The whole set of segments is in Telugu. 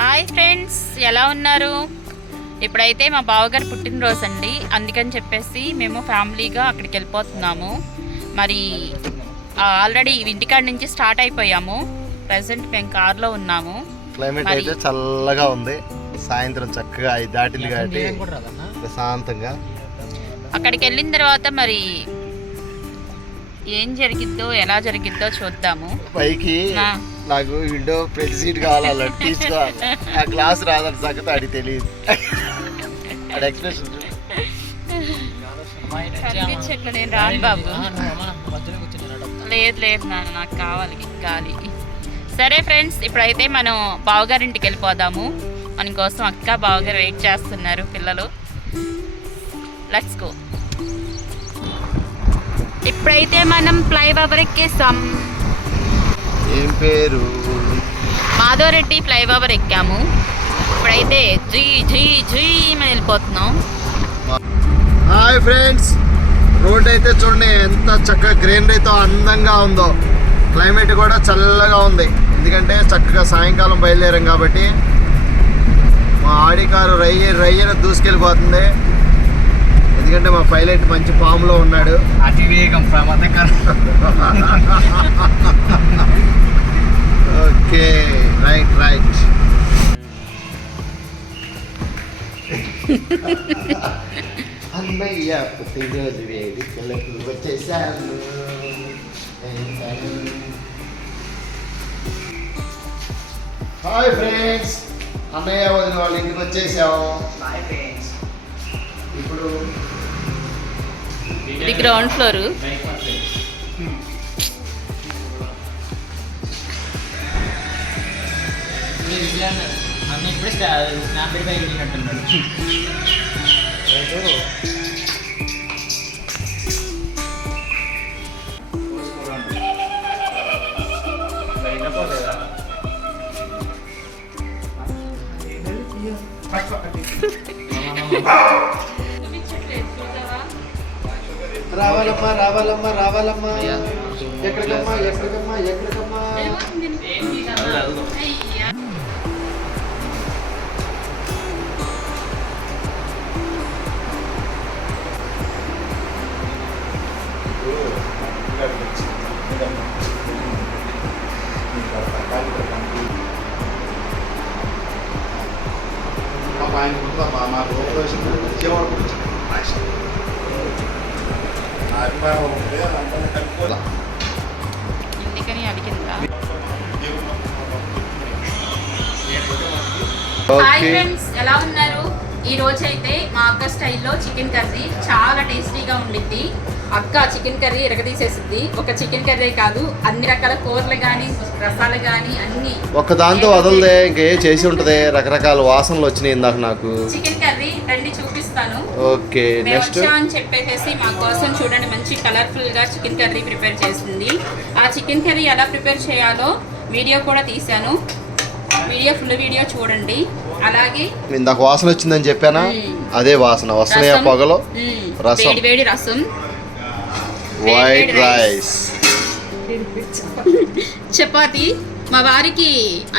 హాయ్ ఫ్రెండ్స్, ఎలా ఉన్నారు? ఇప్పుడైతే మా బావగారు పుట్టినరోజు అండి. అందుకని చెప్పేసి మేము ఫ్యామిలీగా అక్కడికి వెళ్ళిపోతున్నాము. మరి ఆల్రెడీ ఇంటికాడ నుంచి స్టార్ట్ అయిపోయాము. ప్రజెంట్ మేము కార్లో ఉన్నాము. క్లైమేట్ అయితే చల్లగా ఉంది. సాయంత్రం చక్కగా దాటింది కాబట్టి ప్రశాంతంగా అక్కడికి వెళ్ళిన తర్వాత మరి ఏం జరిగిద్దో ఎలా జరిగిద్దో చూద్దాము. పైకి నాకు విండో ప్రతి సీట్ కావాలి, తీసుకోవాలి. ఆ క్లాస్ రాదని సంగతి అడిగి తెలియదు. అది ఎక్స్ప్రెషన్ కనిపించట్లే. నేను రాను బాబు. లేదు లేదు నాన్న, నాకు కావాలి గాలి. సరే ఫ్రెండ్స్, ఇప్పుడైతే మనం బావగారింటికి వెళ్ళిపోదాము. మన కోసం అక్క బావగారు వెయిట్ చేస్తున్నారు. పిల్లలు లెట్స్ గో. ఇప్పుడైతే మనం ఫ్లైఓవర్ ఎక్కేసాం. ఏం పేరు? మాధవరెడ్డి ఫ్లైఓవర్ ఎక్కాము. ఇప్పుడైతే జీ జీ జీ అని వెళ్ళిపోతున్నాం. హాయ్ ఫ్రెండ్స్, రోడ్ అయితే చూడండి ఎంత చక్కగా గ్రీనరీతో అందంగా ఉందో. క్లైమేట్ కూడా చల్లగా ఉంది, ఎందుకంటే చక్కగా సాయంకాలం బయలుదేరాం కాబట్టి. మా ఆడి కారు రయ్యన దూసుకెళ్ళిపోతుంది, ఎందుకంటే మా పైలట్ మంచి ఫామ్లో ఉన్నాడు. అతివేగం ఓకే, రైట్. అన్నయ్య పుట్టినరోజు వేడుకలకు వచ్చేసాను. హాయ్ ఫ్రెండ్స్, అన్నయ్య వదిన వాళ్ళ ఇంటికి వచ్చేసాము. ఇప్పుడు ఇది గ్రౌండ్ ఫ్లోర్. అన్న ఇప్పుడే స్నాప్ బైక్ వెళ్ళినట్టున్నాడు. రావాలమ్మా. ఎక్కడికమ్మా. ఇంటికని అడిగిందా? హాయ్ ఫ్రెండ్స్, ఎలా ఉన్నారు? ఈ రోజు అయితే మా అక్క స్టైల్లో చికెన్ కర్రీ చాలా టేస్టీగా ఉండిద్ది. అక్క చికెన్ కర్రీ ఎరగదీసేసింది. ఒక చికెన్ కర్రీ కాదు, అన్ని రకాల కూరలు కానీ రసాలు కానీ అన్ని ఒక దాంతో వదలదే, ఇంకే చేసి ఉంటది. రకరకాల వాసనలు వచ్చినాయి ఇందాక నాకు. చికెన్ కర్రీ రండి చూపిస్తాను. ఓకే, నెక్స్ట్ అని చెప్పేసి మా కోసం చూడండి మంచి కలర్ఫుల్ గా చికెన్ కర్రీ ప్రిపేర్ చేసింది. ఆ చికెన్ కర్రీ ఎలా ప్రిపేర్ చేయాలో వీడియో కూడా తీశాను. ఫుల్ వీడియో చూడండి. అలాగే ఇందాక వాసన వచ్చిందని చెప్పానా, అదే వాసన వస్తున్నాయి. ఆ పొగలో రసం, వేడి రసం, వైట్ రైస్, చపాతి. మా వారికి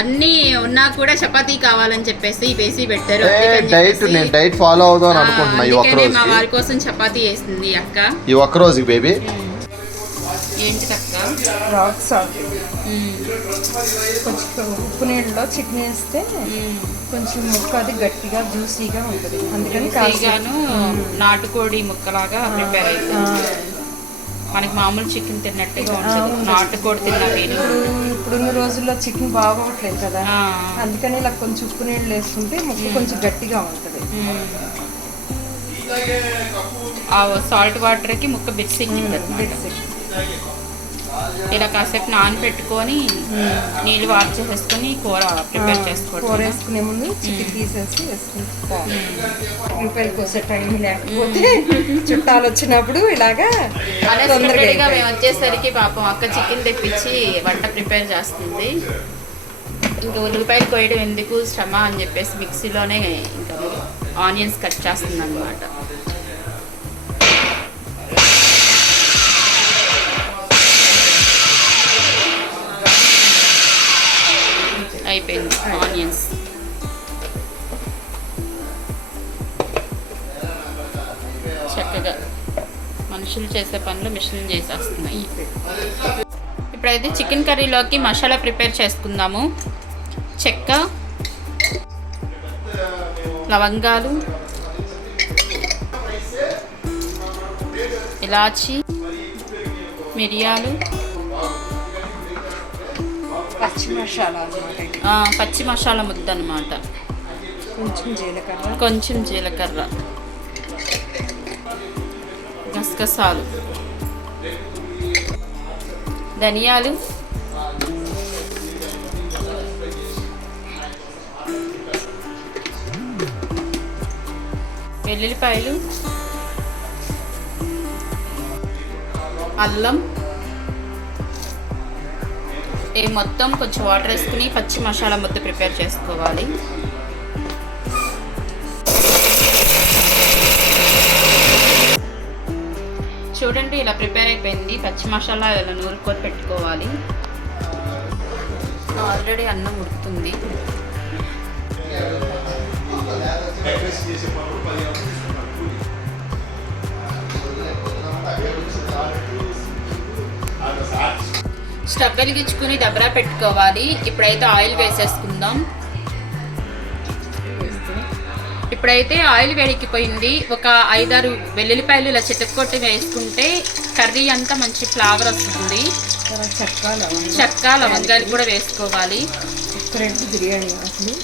అన్ని ఉన్నా కూడా చపాతీ కావాలని చెప్పేసి వేసి పెట్టారు. నేను డైట్ ఫాలో అవుదాం అనుకుంటున్నా. ఈ ఒక్క రోజు మా వారి కోసం చపాతీ వేసింది అక్క. ఈ ఒక్క రోజు బేబీ. ఏంటి అక్క? రాక్ సాల్ట్ కొంచెం ఉప్పు నీళ్ళలో చికెన్ వేస్తే కొంచెం ముక్క అది గట్టిగా జ్యూసీగా ఉంటుంది. అందుకని కాగాను నాటుకోడి ముక్కలాగా ప్రిపేర్ అయింది. మనకి మామూలు చికెన్ తిన్నట్టుగా ఉంటుంది, నాటుకోడి తిన్న ఫీలింగ్. ఇప్పుడున్న రోజుల్లో చికెన్ బాగోట్లేదు కదా, అందుకని ఇలా కొంచెం ఉప్పు నీళ్ళు వేసుకుంటే ముక్క కొంచెం గట్టిగా ఉంటుంది. ఆ సాల్ట్ వాటర్కి ముక్క బిడ్సెక్కింది. ఇలా కాసేపు నానబెట్టుకొని నీళ్ళు వాటర్ చేసేసుకొని కూర ప్రిపేర్ చేసుకోవాలి. కూర వేసుకునే ముందు చికెన్ తీసేసి వేసుకుంటే రూపాయలు కోసే టైం లేకపోతే చుట్టాలు వచ్చినప్పుడు ఇలాగా తొందరగా మేము వచ్చేసరికి పాపం అక్క చికెన్ తెప్పించి వంట ప్రిపేర్ చేస్తుంది. ఇంకా ఉల్లిపాయలు కోయడం ఎందుకు శ్రమ అని చెప్పేసి మిక్సీలోనే ఇంకా ఆనియన్స్ కట్ చేస్తుంది అన్నమాట. అయిపోయింది ఆనియన్స్. మనుషులు చేసే పనులు మిషన్లు చేసేస్తున్నాయి. ఇప్పుడైతే చికెన్ కర్రీలోకి మసాలా ప్రిపేర్ చేసుకుందాము. చెక్క, లవంగాలు, ఇలాచి, మిరియాలు, పచ్చి మసాలా అన్నమాట ఇది. పచ్చి మసాలా ముద్ద అన్నమాట. కొంచెం జీలకర్ర, గసగసాలు, ధనియాలు, వెల్లుల్లిపాయలు, అల్లం, ఈ మొత్తం కొంచెం వాటర్ వేసుకుని పచ్చి మసాలా ముద్ద ప్రిపేర్ చేసుకోవాలి. చూడండి ఇలా ప్రిపేర్ అయిపోయింది. పచ్చి మసాలా ఇలా నూరుకొని పెట్టుకోవాలి. ఆల్రెడీ అన్నం ఉడుకుతుంది. స్టవ్ వెలిగించుకుని దబరా పెట్టుకోవాలి. ఇప్పుడైతే ఆయిల్ వేసేసుకుందాం. ఇప్పుడైతే ఆయిల్ వేడెక్కిపోయింది. ఒక 5-6 వెల్లుల్లిపాయలు ఇలా చితక్కొట్టి వేసుకుంటే కర్రీ అంతా మంచి ఫ్లేవర్ వస్తుంది. చెక్క, లవంగాలు కూడా వేసుకోవాలి.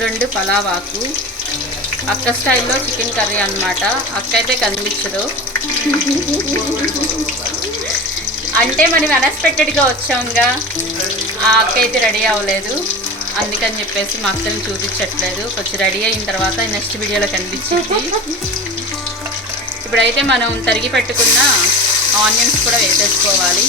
2 పలావాకు. అక్క స్టైల్లో చికెన్ కర్రీ అన్నమాట. అక్క అయితే కనిపించదు, అంటే మనం అన్ఎక్స్పెక్టెడ్గా వచ్చాంగా. ఆ అక్క అయితే రెడీ అవ్వలేదు, అందుకని చెప్పేసి మా అక్కని చూపించట్లేదు. కొంచెం రెడీ అయిన తర్వాత నెక్స్ట్ వీడియోలో కనిపించింది. ఇప్పుడైతే మనం తరిగి పెట్టుకున్న ఆనియన్స్ కూడా వేసేసుకోవాలి.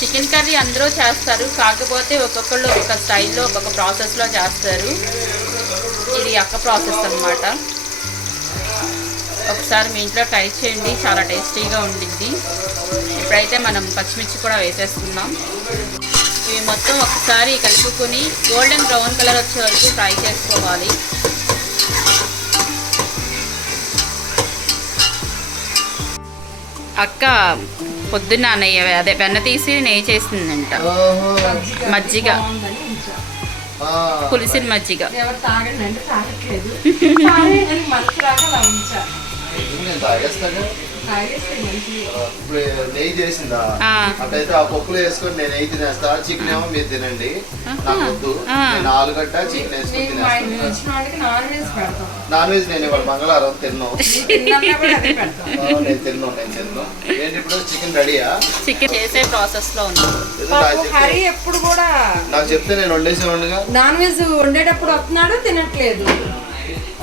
చికెన్ కర్రీ అందరూ చేస్తారు, కాకపోతే ఒక్కొక్కళ్ళు ఒక్కొక్క స్టైల్లో ఒక్కొక్క ప్రాసెస్లో చేస్తారు. ఇది అక్క ప్రాసెస్ అన్నమాట. ఒకసారి మీ ఇంట్లో ట్రై చేయండి, చాలా టేస్టీగా ఉండిద్ది. ఇప్పుడైతే మనం పచ్చిమిర్చి కూడా వేసేసుకుందాం. ఇవి మొత్తం ఒకసారి కలుపుకొని గోల్డెన్ బ్రౌన్ కలర్ వచ్చే వరకు ఫ్రై చేసుకోవాలి. అక్క పొద్దున్న నెయ్యి అదే వెన్న తీసి నెయ్యి చేసిందంట. మజ్జిగ, పులిసిన మజ్జిగ. ఎవరు తాగండి అంటే తాగట్లేదు. మనసు రాగా అలా ఉంచా. ఇప్పుడు నెయ్యి చేసిందా అట్లయితే ఆ పప్పులో వేసుకొని నేను నెయ్యి తినేస్తా. చికెన్ ఏమో మీరు తినండి, నాకు వద్దు. నేను ఆలుగడ్డ చికెన్ వేసుకొని తినేస్తాను. నాన్ వెజ్ నేను ఇవాళ మంగళవారం తిన్నాను. నేను తిన్నాను. ఏంటి ఇప్పుడు చికెన్ రెడీయా? చికెన్ చేసే ప్రాసెస్ లో ఉంది. హరి ఎప్పుడు కూడా నాకు చెప్తే నేను వండేసేవాడిగా. నాన్ వెజ్ వండేటప్పుడు వస్తున్నాడు, తినట్లేదు.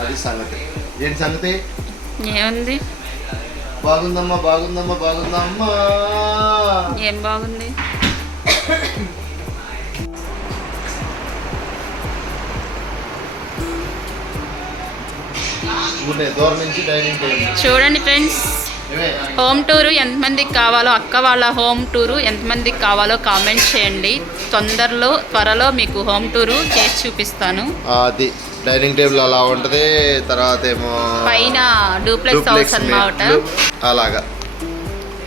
అది సంగతి. ఏంటి సంగతి? ఏముంది? బాగుందమ్మా, బాగుందమ్మా, బాగుందమ్మా. ఏం బాగుంది? దూరం నుంచి డైనింగ్ టేబుల్ చూడండి ఫ్రెండ్స్, హోమ్ టూరు ఎంతమందికి కావాలో, అక్క వాళ్ళ హోమ్ టూరు ఎంతమందికి కావాలో కామెంట్ చేయండి. త్వరలో మీకు హోమ్ టూరు చేసి చూపిస్తాను. అది డైనింగ్ టేబుల్ అలా ఉంటది. తర్వాత ఏమో పైన డూప్లెక్స్ హౌస్ అన్నమాట. అలాగా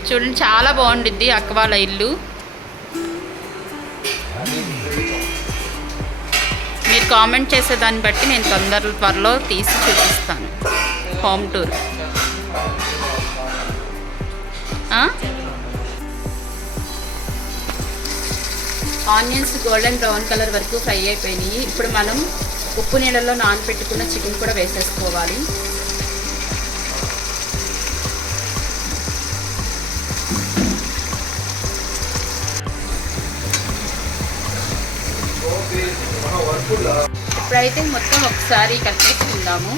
చూడండి, చాలా బాగుండిద్ది అక్క వాళ్ళ ఇల్లు. మీరు కామెంట్ చేసే దాన్ని బట్టి నేను త్వరలో తీసి చూపిస్తాను home tour. Onions golden brown colour వరకు ఫ్రై అయిపోయినాయి. ఇప్పుడు మనం ఉప్పు నీళ్ళల్లో నానబెట్టుకున్న చికెన్ కూడా వేసేసుకోవాలి. ఇప్పుడైతే మొత్తం ఒకసారి కలిపేసుకుందాము.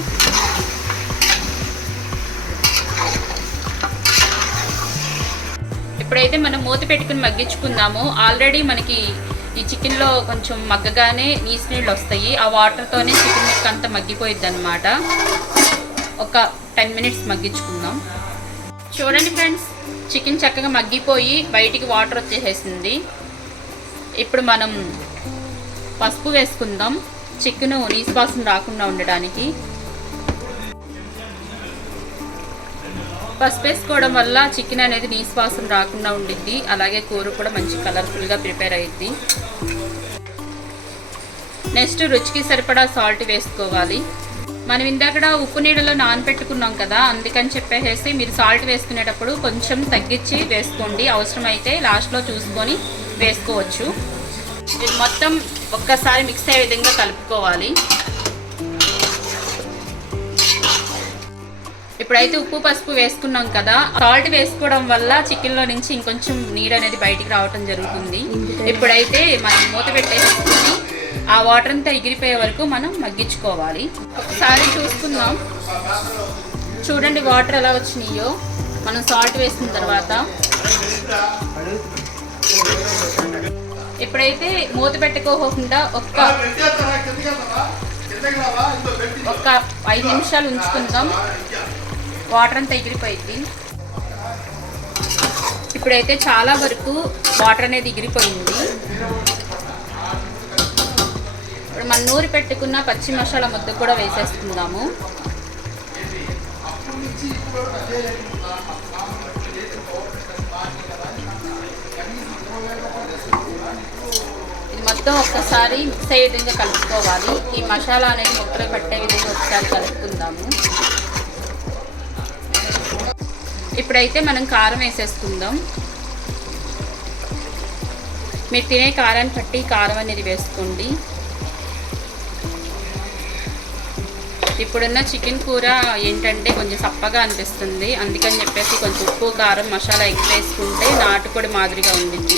ఇప్పుడైతే మనం మూత పెట్టుకుని మగ్గించుకుందాము. ఆల్రెడీ మనకి ఈ చికెన్లో కొంచెం మగ్గగానే నీసు నీళ్ళు వస్తాయి. ఆ వాటర్తోనే చికెన్ ముక్క అంతా మగ్గిపోయిద్ది అనమాట. ఒక 10 మినిట్స్ మగ్గించుకుందాం. చూడండి ఫ్రెండ్స్, చికెన్ చక్కగా మగ్గిపోయి బయటికి వాటర్ వచ్చేసేసింది. ఇప్పుడు మనం పసుపు వేసుకుందాం. చికెన్ నీసు వాసన రాకుండా ఉండడానికి. పసుపు వేసుకోవడం వల్ల చికెన్ అనేది నీసు వాసన రాకుండా ఉండిద్ది, అలాగే కూర కూడా మంచి కలర్ఫుల్గా ప్రిపేర్ అయ్యిద్ది. నెక్స్ట్ రుచికి సరిపడా సాల్ట్ వేసుకోవాలి. మనం ఇందాక ఉప్పు నీళ్ళలో నానబెట్టుకున్నాం కదా, అందుకని చెప్పేసి మీరు సాల్ట్ వేసుకునేటప్పుడు కొంచెం తగ్గించి వేసుకోండి. అవసరమైతే లాస్ట్లో చూసుకొని వేసుకోవచ్చు. ఇది మొత్తం ఒక్కసారి మిక్స్ అయ్యే విధంగా కలుపుకోవాలి. ఇప్పుడైతే ఉప్పు పసుపు వేసుకున్నాం కదా, సాల్ట్ వేసుకోవడం వల్ల చికెన్లో నుంచి ఇంకొంచెం నీరు అనేది బయటికి రావటం జరుగుతుంది. ఇప్పుడైతే మనం మూత పెట్టేసుకొని ఆ వాటర్ అంతా ఎగిరిపోయే వరకు మనం మగ్గించుకోవాలి. ఒకసారి చూసుకుందాం. చూడండి వాటర్ ఎలా వచ్చినాయో మనం సాల్ట్ వేసిన తర్వాత. ఇప్పుడైతే మూత పెట్టుకోకుండా ఒక్క 5 నిమిషాలు ఉంచుకుందాం. వాటర్ అంతా ఎగిరిపోయింది. ఇప్పుడైతే చాలా వరకు వాటర్ అనేది ఎగిరిపోయింది. ఇప్పుడు మనం నూరి పెట్టుకున్న పచ్చి మసాలా ముద్ద కూడా వేసేసుకుందాము. ఇది మొత్తం ఒక్కసారి మిక్స్ అయ్యే విధంగా కలుపుకోవాలి. ఈ మసాలా అనేది ముక్కలు పట్టే విధంగా ఒకసారి కలుపుకుందాము. ఇప్పుడైతే మనం కారం వేసేసుకుందాం. మీరు తినే కారాన్ని బట్టి కారం అనేది వేసుకోండి. ఇప్పుడున్న చికెన్ కూర ఏంటంటే కొంచెం సప్పగా అనిపిస్తుంది, అందుకని చెప్పేసి కొంచెం ఉప్పు కారం మసాలా ఎక్కువ వేసుకుంటే నాటుకోడి మాదిరిగా ఉండింది.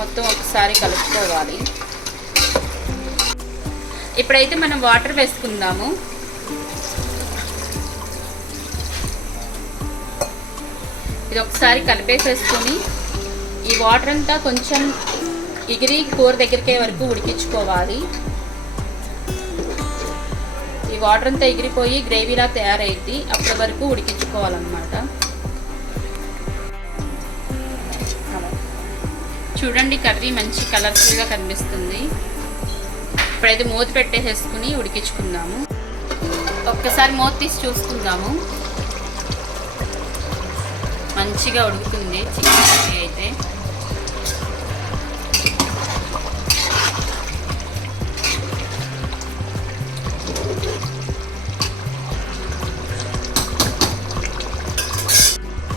మొత్తం ఒకసారి కలుపుకోవాలి. ఇప్పుడైతే మనం వాటర్ వేసుకుందాము. ఇది ఒకసారి కలిపేసేసుకొని ఈ వాటర్ అంతా కొంచెం ఎగిరి కూర దగ్గరికే వరకు ఉడికించుకోవాలి. ఈ వాటర్ అంతా ఎగిరిపోయి గ్రేవీలా తయారైద్ది, అప్పటి వరకు ఉడికించుకోవాలన్నమాట. చూడండి కర్రీ మంచి కలర్ఫుల్గా కనిపిస్తుంది. ఇప్పుడైతే మూత పెట్టేసేసుకుని ఉడికించుకుందాము. ఒక్కసారి మూత తీసి చూసుకుందాము. మంచిగా ఉడుకుతుంది చికెన్ కర్రీ అయితే.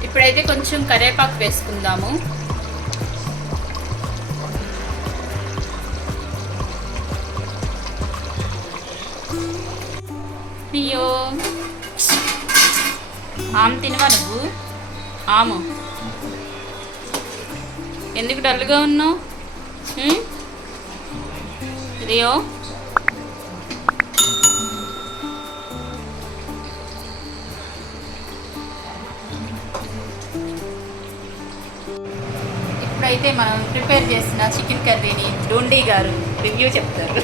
ఇప్పుడైతే కొంచెం కరివేపాకు వేసుకుందాము. అయ్యో ఆమె తినవా నువ్వు? ఆము ఎందుకు డల్గా ఉన్నావు? రియో ఇప్పుడైతే మనం ప్రిపేర్ చేసిన చికెన్ కర్రీని డోండీ గారు రివ్యూ చెప్తారు.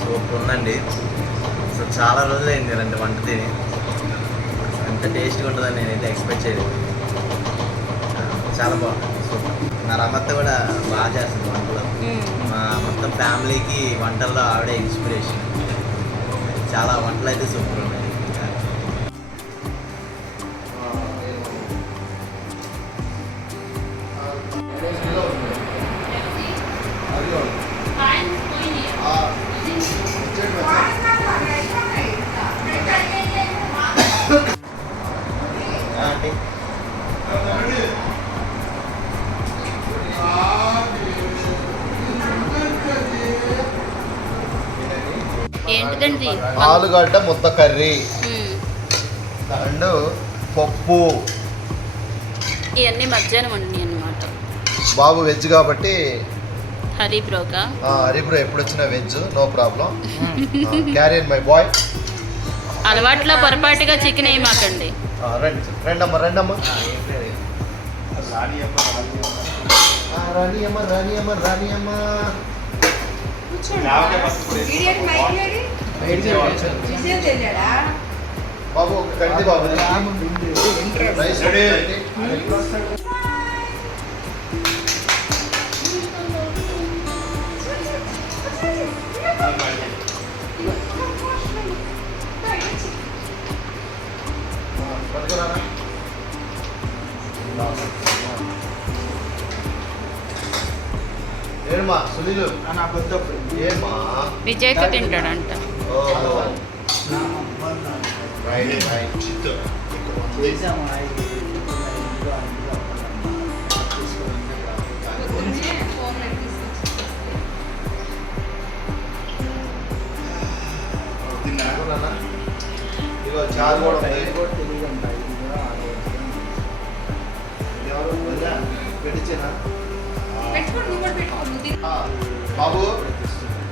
సూపర్ ఉందండి. అసలు చాలా రోజులు అయింది ఇలాంటి వంట తిని. అంత టేస్ట్గా ఉంటుందని నేనైతే ఎక్స్పెక్ట్ చేయలేదు. చాలా బాగుంది, సూపర్. నా రమత్త కూడా బాగా చేస్తుంది వంటలు. మా మొత్తం ఫ్యామిలీకి వంటల్లో ఆవిడే ఇన్స్పిరేషన్. చాలా వంటలు అయితే సూపర్ ఉన్నాయి. ఏంటిదండి? ఆలుగడ్డ ముద్ద కర్రీ అండ్ పప్పు. ఇవన్నీ మధ్యాహ్నం వండి అన్నమాట. బాబు వెజ్ కాబట్టి హరిబ్రోగా. హరిబ్రో ఎప్పుడు వచ్చినా veg, no problem. Carry on my boy. అలవాట్లో పొరపాటుగా చికెన్ వేయమాకండి. రండి రండమ్మా రండమ్మా. రాణి అమ్మ. విజయ్ తెలియడా బాబు ఒక కంటి బాబు రైస్ రెడీ. పట్టుకురానా? ఏమా సునీలు ఏమా విజయ్తో తింటాడంట. ఓహో రైట్ రైట్ తిన్నారా? ఇదిగో చారు కూడా ఉంది. ఎవరు వదినా? పెట్టించేనా? పెట్టుకోండి నువ్వు కూడా పెట్టుకోండి ఆ, బాబు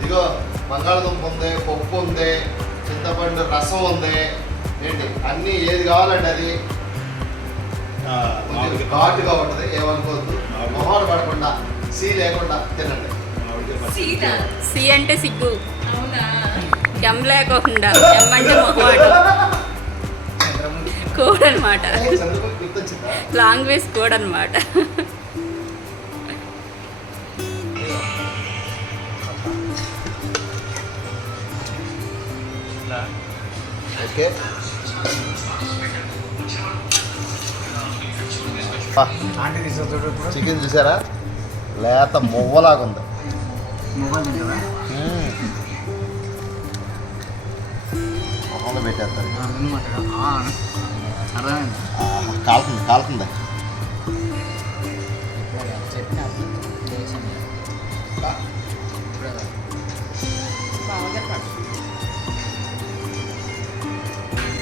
ఇదిగో బంగాళదుంప ఉంది, పప్పు ఉంది, చింతపండు రసం ఉంది, ఏంటి అన్నీ ఏది కావాలండి అది కొంచెం ఘాటుగా ఉంటుంది, ఏమనుకోవద్దు. మొహాలు పడకుండా సీ లేకుండా తినండి. సీతా సి అంటే సిగ్గు, అవునా ఎం లేకోకుండా, ఎం అంటే మొహమాట, కోడ్ అనమాట, చంద్రబాబు గుర్తొచ్చిందా? లాంగ్వేజ్ కోడ్ అనమాట. ఓకే చికెన్ చూసారా? లేత మువ్వలాగుంది. మొహంలో పెట్టేస్తారు. కాలుతుంది కాలుతుంది.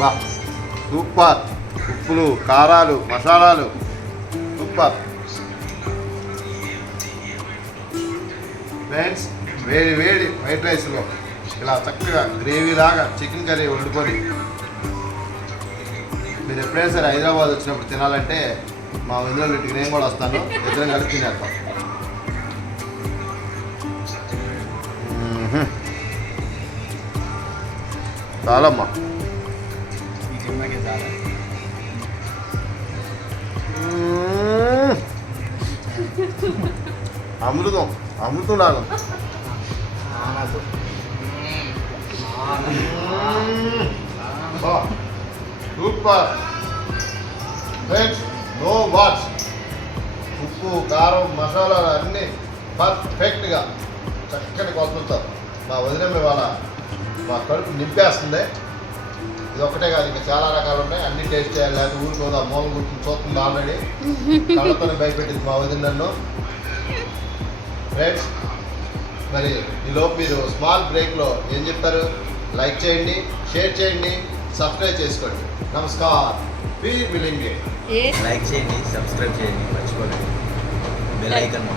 బా సూపర్. ఉప్పులు కారాలు మసాలాలు సూపర్. ఫ్రెండ్స్ వేడి వేడి వైట్ రైస్లో ఇలా చక్కగా గ్రేవీ లాగా చికెన్ కర్రీ వండుకొని మీరు ఎప్పుడైనా సరే హైదరాబాద్ వచ్చినప్పుడు తినాలంటే మా వదిన ఇంటికి నేను కూడా వస్తాను, ఇద్దరం కలిసి తినేస్తాం. చాలమ్మా. అమృతం అమృతం లాగా. Super friends, know what's. ఉప్పు కారం మసాలాలు అన్నీ పర్ఫెక్ట్గా చక్కని కొలతలతో మా వదిన ఇవాళ మా కడుపు నింపేస్తుంది. ఇది ఒక్కటే కాదు, ఇంకా చాలా రకాలు ఉన్నాయి, అన్ని టేస్ట్ చేయాలి. లేకపోతే ఊరుకోదు, ఆ మూల కూర్చొని చూస్తుంది ఆల్రెడీ. కళ్ళతోనే భయపెట్టింది మా వదిన నన్ను. ఫ్రెండ్స్ మరి ఈలోపు మీరు స్మాల్ బ్రేక్లో ఏం చెప్తారు? లైక్ చేయండి, షేర్ చేయండి, సబ్స్క్రైబ్ చేసుకోండి. నమస్కారం. వీర్ విలింగే. లైక్ చేయండి, సబ్స్క్రైబ్ చేయండి, మర్చిపోకండి. Bell icon